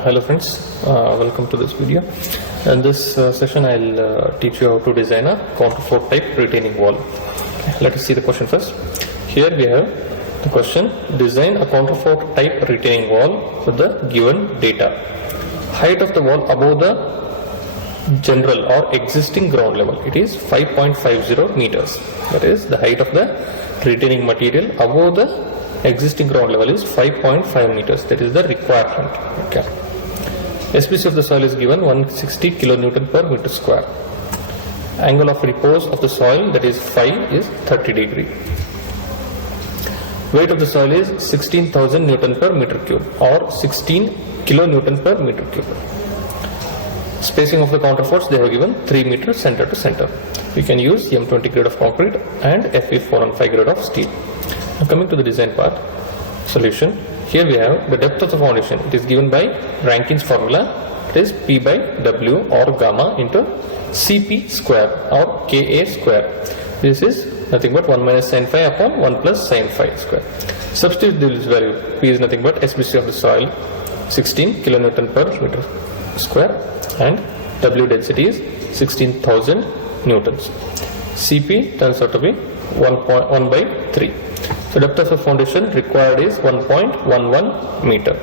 Hello friends, welcome to this video. In this session I'll teach you how to design a counterfort type retaining wall. Let us see the question first. Here we have the question: design a counterfort type retaining wall with the given data. Height of the wall above the general or existing ground level, it is 5.50 meters. That is, the height of the retaining material above the existing ground level is 5.5 meters. That is the requirement. Okay. SPC of the soil is given 160 kilonewton per meter square. Angle of repose of the soil, that is phi, is 30 degree. Weight of the soil is 16,000 newton per meter cube or 16 kilonewton per meter cube. Spacing of the counterforts, they have given 3 meters center to center. We can use M20 grade of concrete and Fe415 grade of steel. Now coming to the design part, solution. Here we have the depth of the foundation. It is given by Rankine's formula. It is P by W or gamma into Cp square or Ka square. This is nothing but 1 minus sin phi upon 1 plus sin phi square. Substitute this value. P is nothing but SPC of the soil, 16 kilonewton per meter square, and W density is 16,000 newtons. Cp turns out to be 1 by 3. So depth of the foundation required is 1.11 meter.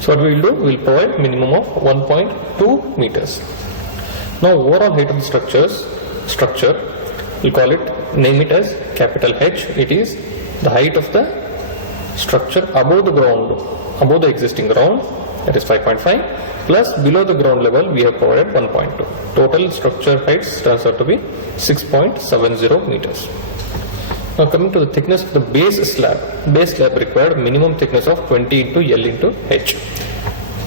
So what we will do, we will provide minimum of 1.2 meters. Now overall height of the structure, we'll call it, name it as capital H. It is the height of the structure above the ground, above the existing ground, that is 5.5, plus below the ground level we have provided 1.2. Total structure heights turns out to be 6.70 meters. Now coming to the thickness of the base slab. Base slab required minimum thickness of 20 into L into H.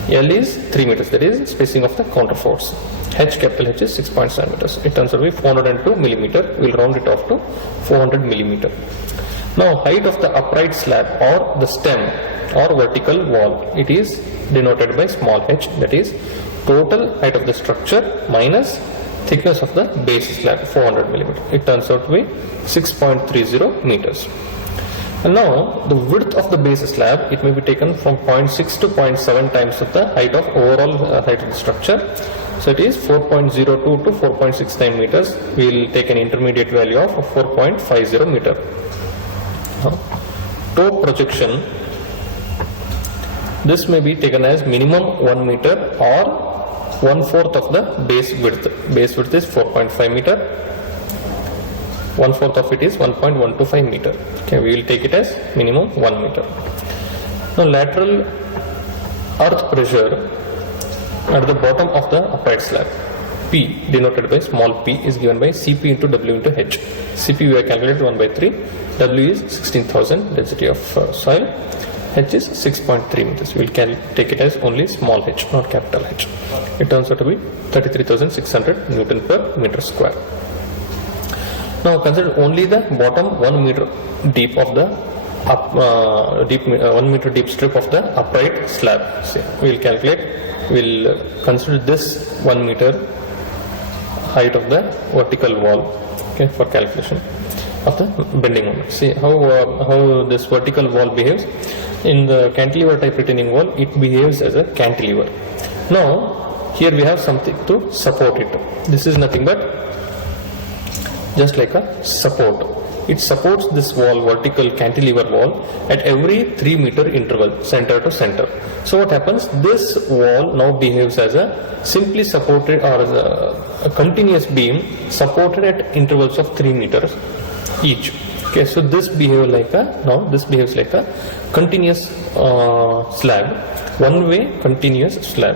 L is 3 meters, that is spacing of the counterforts. H, capital H, is 6.7 meters. It turns out to be 402 millimeter. We will round it off to 400 millimeter. Now height of the upright slab or the stem or vertical wall, it is denoted by small h, that is total height of the structure minus thickness of the base slab, 400 millimeter. It turns out to be 6.30 meters. And now the width of the base slab, it may be taken from 0.6 to 0.7 times of the height of overall height of the structure. So it is 4.02 to 4.69 meters. We will take an intermediate value of 4.50 meter. Toe projection, this may be taken as minimum 1 meter or 1/4 of the base width. Base width is 4.5 meter. 1/4 of it is 1.125 meter. Okay, we will take it as minimum 1 meter. Now lateral earth pressure at the bottom of the upright slab, P denoted by small p, is given by Cp into W into H. Cp we have calculated 1 by 3. W is 16,000 density of soil. H is 6.3 meters. We will take it as only small h, not capital H. It turns out to be 33,600 Newton per meter square. Now consider only the bottom 1 meter deep of the 1 meter deep strip of the upright slab. So we will calculate. We will consider this 1 meter height of the vertical wall, okay, for calculation of the bending moment. See how this vertical wall behaves. In the cantilever type retaining wall, it behaves as a cantilever. Now here we have something to support it. This is nothing but just like a support. It supports this wall, vertical cantilever wall, at every 3 meter interval, center to center. So what happens? This wall now behaves as a simply supported or as a continuous beam supported at intervals of 3 meters each. Okay, so this behaves like a continuous slab, one way continuous slab.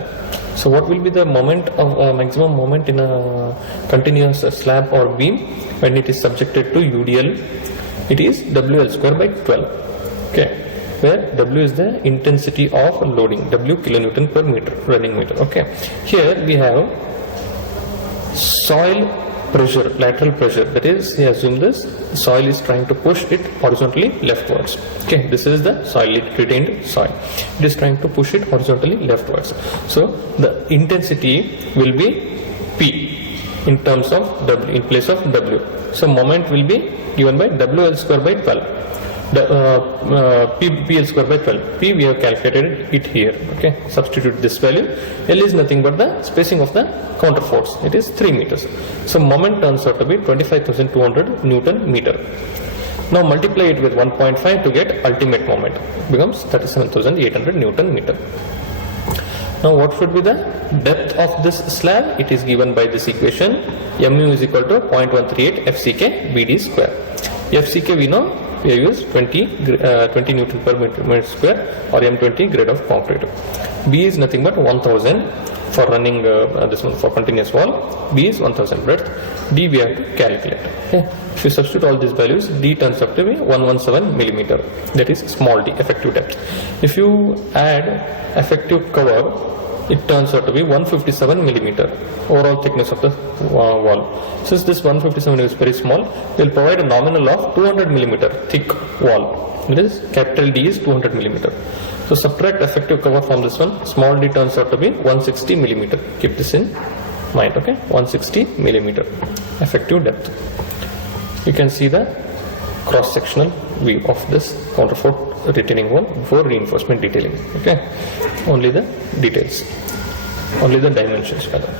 So what will be the moment of maximum moment in a continuous slab or beam when it is subjected to UDL? It is WL square by 12. Okay, where W is the intensity of loading, W kilonewton per meter running meter. Okay, here we have soil pressure, lateral pressure, that is, we assume this soil is trying to push it horizontally leftwards. Okay, this is the soil, retained soil. It is trying to push it horizontally leftwards. So the intensity will be P in terms of W, in place of W. So moment will be given by WL square by 12. PL square by 12. P we have calculated it here. Okay, substitute this value. L is nothing but the spacing of the counterforts. It is 3 meters. So moment turns out to be 25,200 Newton meter. Now multiply it with 1.5 to get ultimate moment. It becomes 37,800 Newton meter. Now what should be the depth of this slab? It is given by this equation. Mu is equal to 0.138 FCK BD square. FCK we know, we have used 20 Newton per meter square, or M20 grade of concrete. B is nothing but 1000 for running this one for continuous wall. B is 1000 breadth. D we have to calculate. Okay. If you substitute all these values, D turns up to be 117 millimeter. That is small d, effective depth. If you add effective cover, it turns out to be 157 millimeter overall thickness of the wall. Since this 157 is very small, we will provide a nominal of 200 millimeter thick wall. That is capital D is 200 millimeter. So subtract effective cover from this one. Small d turns out to be 160 millimeter. Keep this in mind. Okay, 160 millimeter effective depth. You can see the cross-sectional view of this counterfort retaining wall before reinforcement detailing. Okay, only the details, only the dimensions rather.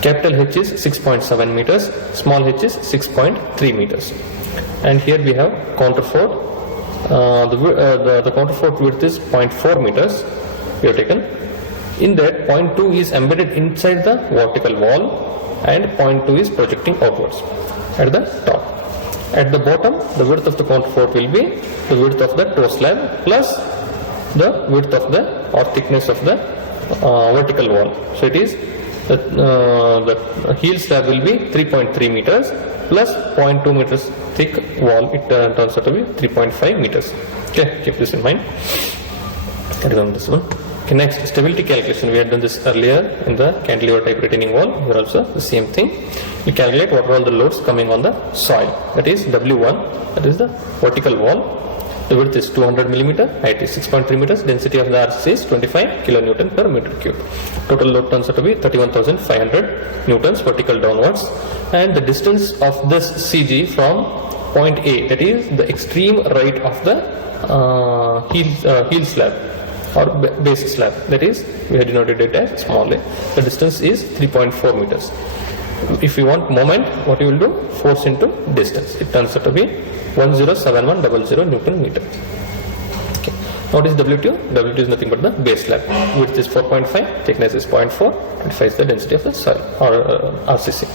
Capital H is 6.7 meters, small h is 6.3 meters. And here we have counterfort. The counterfort width is 0.4 meters. We have taken. In that, 0.2 is embedded inside the vertical wall, and 0.2 is projecting outwards at the top. At the bottom, the width of the counterfort will be the width of the toe slab plus the width of the or thickness of the vertical wall. So it is the heel slab will be 3.3 meters plus 0.2 meters thick wall. It turns out to be 3.5 meters. Okay, keep this in mind. Remember this one. Okay, next, stability calculation. We had done this earlier in the cantilever type retaining wall. Here also the same thing. We calculate what are all the loads coming on the soil. That is W1. That is the vertical wall. The width is 200 millimeter. Height is 6.3 meters. Density of the RCC is 25 kilonewton per meter cube. Total load turns out to be 31,500 newtons vertical downwards. And the distance of this CG from point A, that is the extreme right of the heel slab or base slab, that is we have denoted it as small a. The distance is 3.4 meters. If you want moment, what you will do? Force into distance. It turns out to be 107100 Newton meter. Okay. Now what is W2? W2 is nothing but the base slab. Width is 4.5, thickness is 0.4, 25 is the density of the soil or RCC.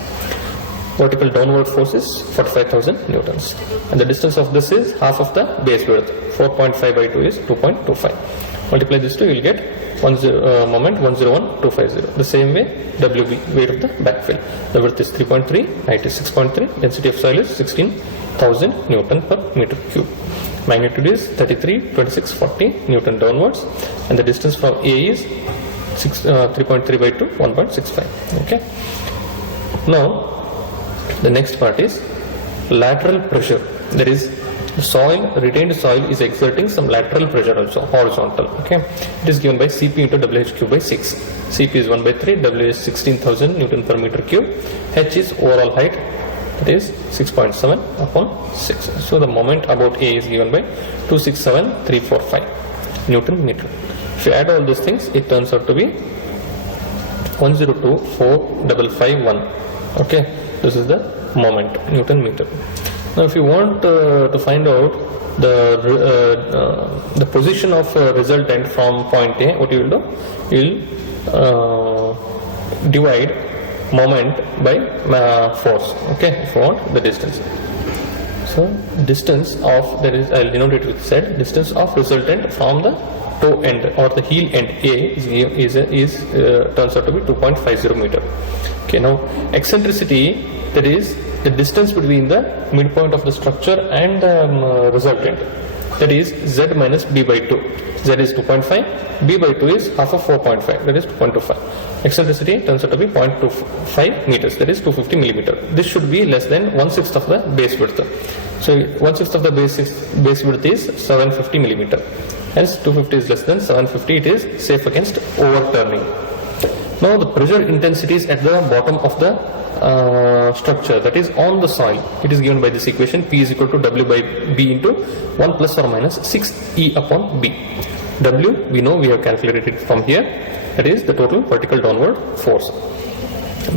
Vertical downward force is 45,000 newtons. And the distance of this is half of the base width. 4.5 by 2 is 2.25. Multiply this two, you will get moment 101250. The same way, WB, weight of the backfill. The width is 3.3, height is 6.3, density of soil is 16,000 Newton per meter cube. Magnitude is 33, 26, 40 Newton downwards, and the distance from A is 3.3 by 2, 1.65. Okay. Now, the next part is lateral pressure. That is, retained soil is exerting some lateral pressure also, horizontal. Okay, it is given by Cp into WH cube by 6. Cp is 1 by 3, W is 16,000 Newton per meter cube, H is overall height, that is 6.7 upon 6. So the moment about A is given by 267,345 Newton meter. If you add all these things, it turns out to be 102,451. Okay, this is the moment, Newton meter. Now if you want to find out the position of resultant from point A, what you will do? You will divide moment by force. Okay, if you want the distance. So distance of, that is, I will denote it with Z, distance of resultant from the toe end or the heel end A is turns out to be 2.50 meter. Okay, now eccentricity, that is the distance between the midpoint of the structure and the resultant, that is Z minus B by 2. Z is 2.5, B by 2 is half of 4.5, that is 2.25. Eccentricity turns out to be 0.25 meters, that is 250 millimeter. This should be less than 1/6 of the base width. So 1/6 of the base width is 750 millimeter. Hence 250 is less than 750, it is safe against overturning. Now the pressure intensity is at the bottom of the structure, that is on the soil. It is given by this equation, P is equal to W by B into 1 plus or minus 6E upon B. W we know, we have calculated it from here, that is the total vertical downward force.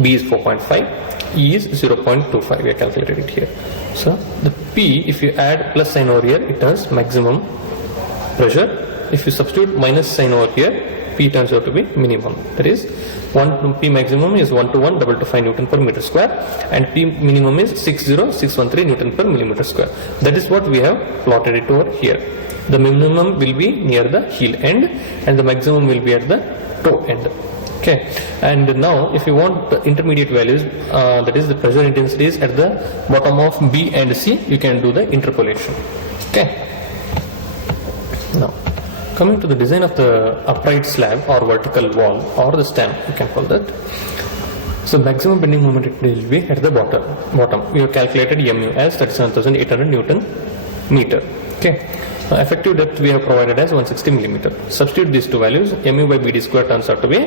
B is 4.5, E is 0.25, we have calculated it here. So the P, if you add plus sign over here, it turns maximum pressure. If you substitute minus sign over here, P turns out to be minimum. That is P maximum is 121,225 Newton per meter square, and P minimum is 60613 Newton per millimeter square. That is what we have plotted it over here. The minimum will be near the heel end and the maximum will be at the toe end. Okay, and now if you want the intermediate values, that is the pressure intensities at the bottom of B and C, you can do the interpolation. Okay, now coming to the design of the upright slab or vertical wall or the stem, you can call that. So maximum bending moment it will be at the bottom. We have calculated mu as 37,800 Newton meter. Okay. Effective depth we have provided as 160 millimeter. Substitute these two values, mu by bd square turns out to be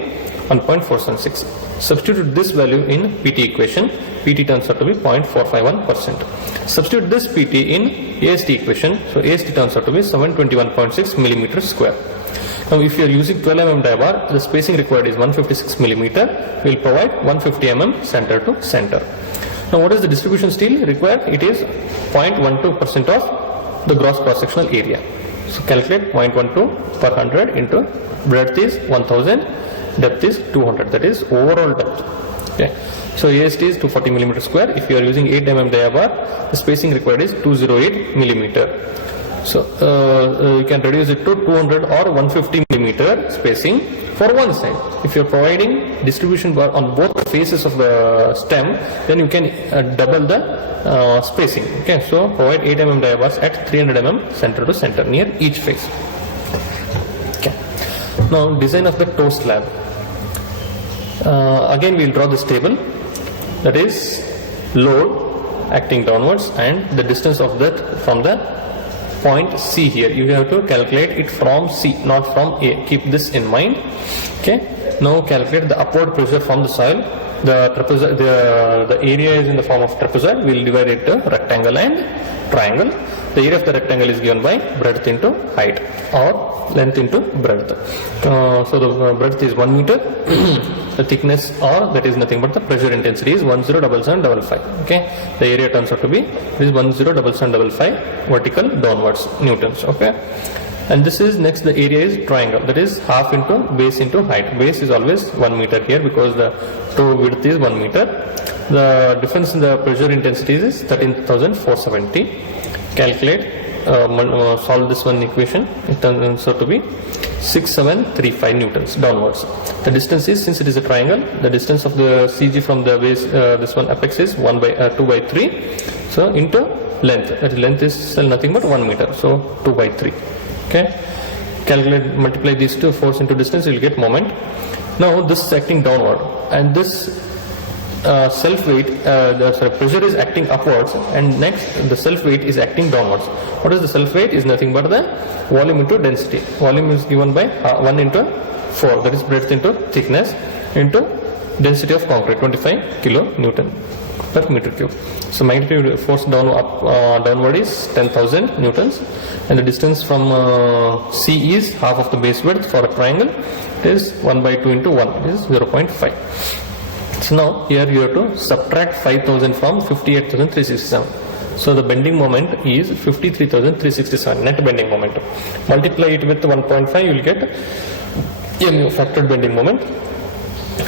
1.476. Substitute this value in PT equation, PT turns out to be 0.451%. Substitute this PT in AST equation, so AST turns out to be 721.6 millimeter square. Now if you are using 12 mm die bar, the spacing required is 156 millimeter. We will provide 150 mm center to center. Now what is the distribution steel required? It is 0.12% of the gross cross-sectional area. So calculate 0.12 per 100 into breadth is 1000, depth is 200, that is overall depth. Okay. So AST is 240 millimeter square. If you are using 8 mm dia bar, the spacing required is 208 millimeter. So you can reduce it to 200 or 150 millimeter spacing for one side. If you are providing distribution bar on both faces of the stem, then you can double the spacing. Okay, so provide 8 mm dia bars at 300 mm center to center near each face. Okay. Now design of the toe slab. Again we will draw this table, that is load acting downwards and the distance of that from the point C here. You have to calculate it from C, not from A. Keep this in mind. Okay. Now calculate the upward pressure from the soil. The area is in the form of trapezoid. We will divide it to rectangle and triangle. The area of the rectangle is given by breadth into height or length into breadth. So the breadth is 1 meter. The thickness, or that is nothing but the pressure intensity, is 107755. Okay, the area turns out to be 107755 vertical downwards newtons. Okay, and this is next, the area is triangle, that is half into base into height. Base is always 1 meter here because the toe width is 1 meter. The difference in the pressure intensity is 13,470. Calculate, solve this one equation. It turns out to be 6735 newtons downwards. The distance is, since it is a triangle, the distance of the CG from the base, this one apex is 2 by 3. So into length, that length is nothing but 1 meter. So 2 by 3. Okay. Calculate, multiply these two, force into distance, you will get moment. Now this is acting downward, and this self weight, the pressure is acting upwards, and next the self weight is acting downwards. What is the self weight? Is nothing but the volume into density. Volume is given by 1 into 4, that is breadth into thickness into density of concrete, 25 kilo Newton per meter cube. So magnitude force downward is 10,000 newtons, and the distance from C is half of the base width for a triangle. It is 1 by 2 into 1, it is 0.5. So now here you have to subtract 5,000 from 58,367. So the bending moment is 53,367 net bending moment. Multiply it with 1.5, you will get mu factored bending moment.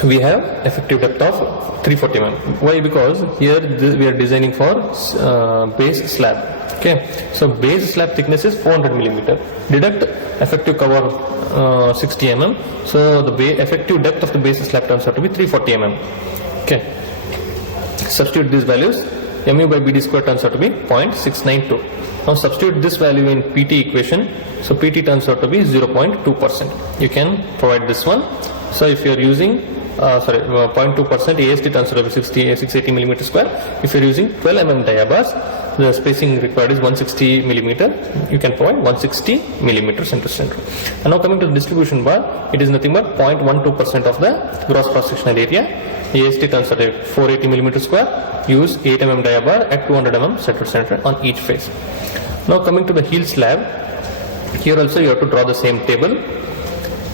We have effective depth of 340 mm. Why? Because here we are designing for base slab. Okay, so base slab thickness is 400 millimeter. Deduct effective cover 60 mm. So the effective depth of the base slab turns out to be 340 mm. Okay, substitute these values. Mu by bd square turns out to be 0.692. Now substitute this value in PT equation. So PT turns out to be 0.2%. You can provide this one. So if you are using 0.2%, AST turns out to be 680 millimeter square. If you're using 12 mm dia bars, the spacing required is 160 millimeter. You can provide 160 millimeter center to center. And now coming to the distribution bar, it is nothing but 0.12% of the gross cross sectional area. AST turns out to 480 millimeter square. Use 8 mm dia bar at 200 mm center to center on each face. Now coming to the heel slab, here also you have to draw the same table.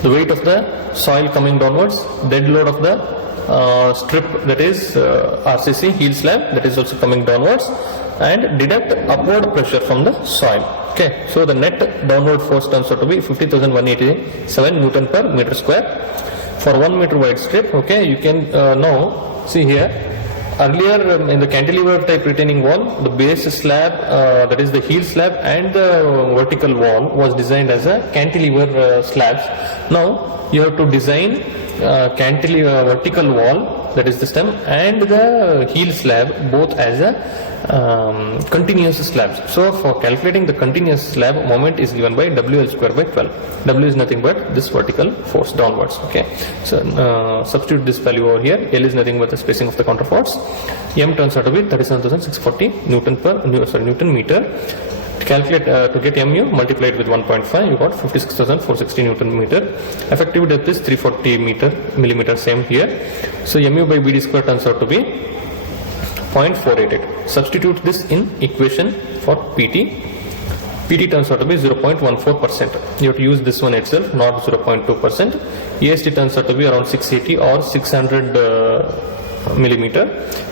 The weight of the soil coming downwards, dead load of the strip, that is RCC heel slab, that is also coming downwards, and deduct upward pressure from the soil. Okay, so the net downward force turns out to be 50,187 Newton per meter square for 1 meter wide strip. Okay, you can now see here. Earlier in the cantilever type retaining wall, the base slab, that is the heel slab, and the vertical wall was designed as a cantilever slabs. Now you have to design cantilever vertical wall, that is the stem, and the heel slab both as a continuous slabs. So for calculating the continuous slab, moment is given by WL square by 12. W is nothing but this vertical force downwards. Okay, so substitute this value over here. L is nothing but the spacing of the counterforts. M turns out to be 37,640 Newton meter. To calculate, to get mu, multiply it with 1.5, you got 56,460 Newton meter. Effective depth is 340 millimeter, same here. So mu by BD square turns out to be 0.488. Substitute this in equation for PT. PT turns out to be 0.14%. You have to use this one itself, not 0.2%. EST turns out to be around 680 or 600 millimeter.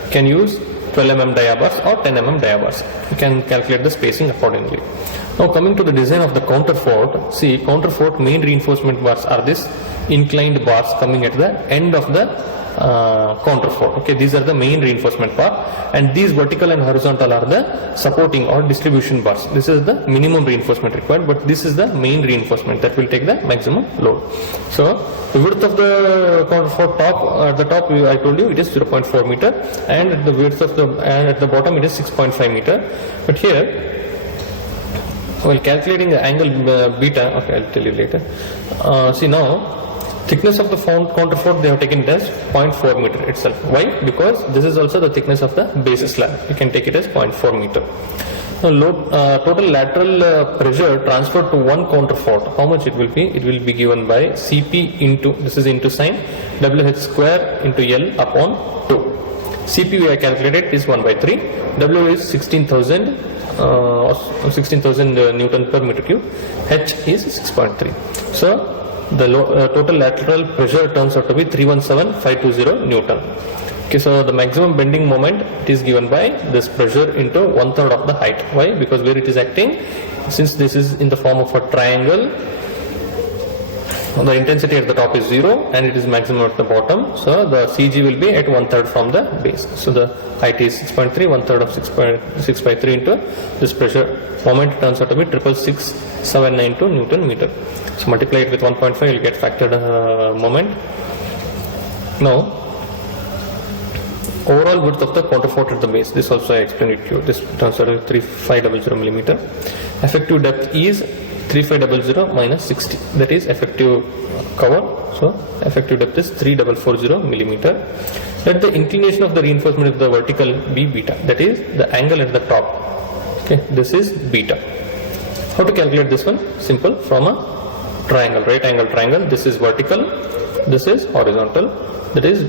You can use 12 mm dia bars or 10 mm dia bars. You can calculate the spacing accordingly. Now coming to the design of the counterfort, see, counterfort main reinforcement bars are this inclined bars coming at the end of the counterfort. Okay, these are the main reinforcement part, and these vertical and horizontal are the supporting or distribution bars. This is the minimum reinforcement required, but this is the main reinforcement that will take the maximum load. So the width of the counterfort top, at the top I told you it is 0.4 meter, and at the width of the, and at the bottom it is 6.5 meter. But here, while calculating the angle beta, okay, I'll tell you later. See now, thickness of the counterfort they have taken it as 0.4 meter itself. Why? Because this is also the thickness of the base slab. You can take it as 0.4 meter. Now load, total lateral pressure transferred to one counterfort, how much it will be? It will be given by Cp into, this is into sign, WH square into L upon 2. Cp we have calculated is 1 by 3. W is 16,000 Newton per meter cube. H is 6.3. So the total lateral pressure turns out to be 317,520 Newton. Okay, so the maximum bending moment it is given by this pressure into 1/3 of the height. Why? Because where it is acting, since this is in the form of a triangle, the intensity at the top is 0 and it is maximum at the bottom. So the CG will be at 1/3 from the base. So the height is 6.3, 1/3 of 6.3 into this pressure. Moment turns out to be 666,792 Newton meter. So multiply it with 1.5, you will get factored moment. Now, overall width of the counterfort at the base, this also I explained it to you. This turns out to be 3500 millimeter. Effective depth is 3500 minus 60, that is effective cover. So effective depth is 3440 millimeter. Let the inclination of the reinforcement of the vertical be beta, that is the angle at the top. Okay, this is beta. How to calculate this one? Simple, from a triangle, right angle triangle. This is vertical, this is horizontal, that is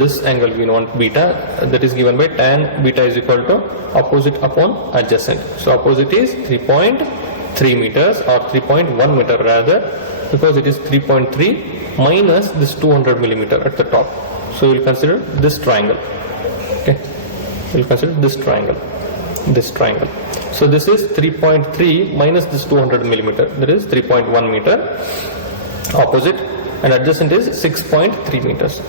this angle we want beta, that is given by tan beta is equal to opposite upon adjacent. So opposite is 3.3 meters or 3.1 meter rather, because it is 3.3 minus this 200 millimeter at the top. So we will consider this triangle. Okay, we will consider this triangle. So this is 3.3 minus this 200 millimeter, that is 3.1 meter. Opposite and adjacent is 6.3 meters.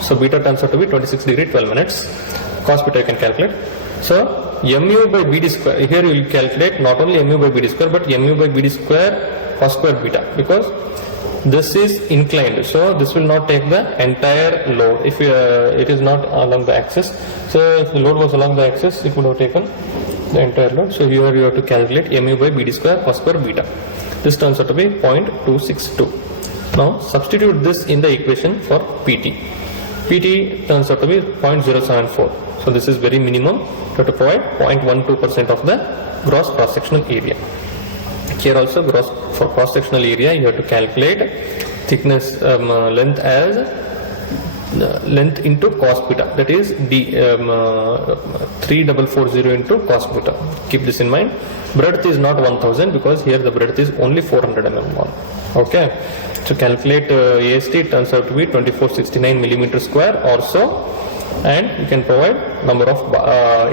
So beta turns out to be 26 degree 12 minutes. Cos beta you can calculate. So mu by BD square, here you will calculate not only mu by BD square but mu by BD square cos square beta, because this is inclined, so this will not take the entire load if it is not along the axis. So if the load was along the axis, it would have taken the entire load. So here you have to calculate mu by BD square cos square beta. This turns out to be 0.262. Now substitute this in the equation for PT. PT turns out to be 0.074. So this is very minimum. You have to provide 0.12% of the gross cross-sectional area. Here also for cross-sectional area you have to calculate thickness length as length into cos beta, that is 3440 into cos beta. Keep this in mind. Breadth is not 1000 because here the breadth is only 400 mm. Okay, so calculate AST, it turns out to be 2469 millimeter square or so, and you can provide number of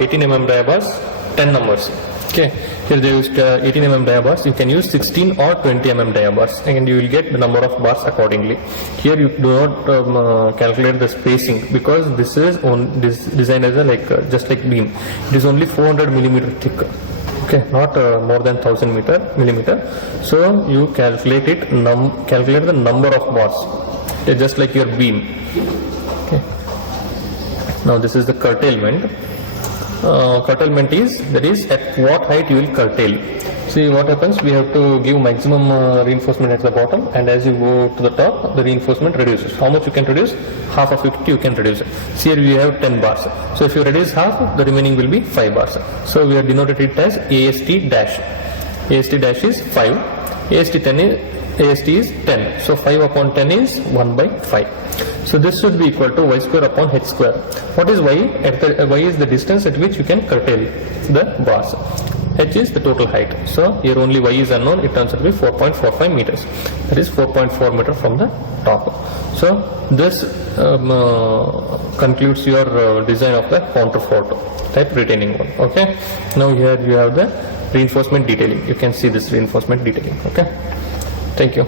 18 mm dia bars, 10 numbers. Okay, here they used 18 mm dia bars. You can use 16 or 20 mm dia bars, and you will get the number of bars accordingly. Here you do not calculate the spacing because this is designed as a just like beam. It is only 400 millimeter thick. Okay, not more than 1000 millimeter. So you calculate it. Calculate the number of bars. Okay, just like your beam. Okay. Now this is the curtailment. Curtailment is, that is at what height you will curtail. See what happens, we have to give maximum reinforcement at the bottom, and as you go to the top the reinforcement reduces. How much you can reduce? Half of it you can reduce. See here we have 10 bars. So if you reduce half, the remaining will be 5 bars. So we have denoted it as AST dash. AST dash is 5. AST is 10. So 5 upon 10 is 1 by 5. So this should be equal to y square upon h square. What is y? Y is the distance at which you can curtail the bars. H is the total height. So here only y is unknown. It turns out to be 4.45 meters. That is 4.4 meter from the top. So this concludes your design of the counterfort type retaining wall. Okay. Now here you have the reinforcement detailing. You can see this reinforcement detailing. Okay. Thank you.